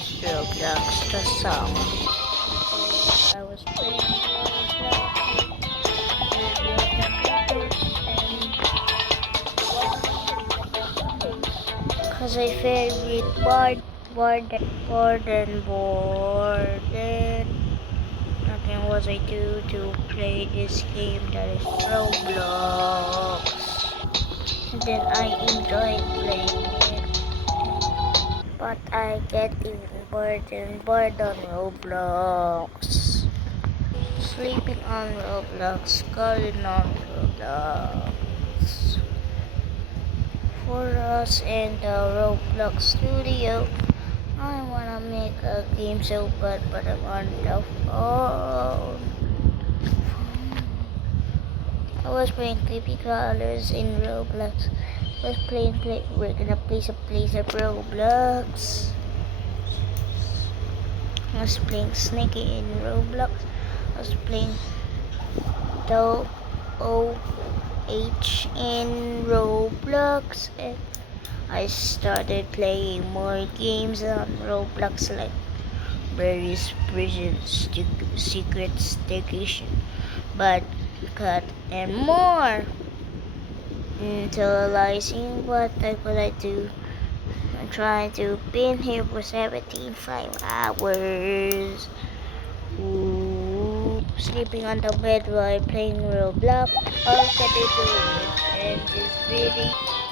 is Roblox the song. I was playing because I favorite Borden. Nothing was I do to play this game that is Roblox. And then I enjoyed playing it. But I get even bored on Roblox. Sleeping on Roblox, calling on Roblox. For us in the Roblox studio, I wanna make a game so bad, but I'm on the phone. I was playing Creepy Crawlers in Roblox. We're gonna play some plays of Roblox. I was playing Sneaky in Roblox. I was playing the OH in Roblox. And I started playing more games on Roblox like various prisons, secret station, but cut and more. Untilizing what could I do? I'm trying to pin here for 75 hours. Ooh, sleeping on the bed while playing Roblox. How can I do it? And this video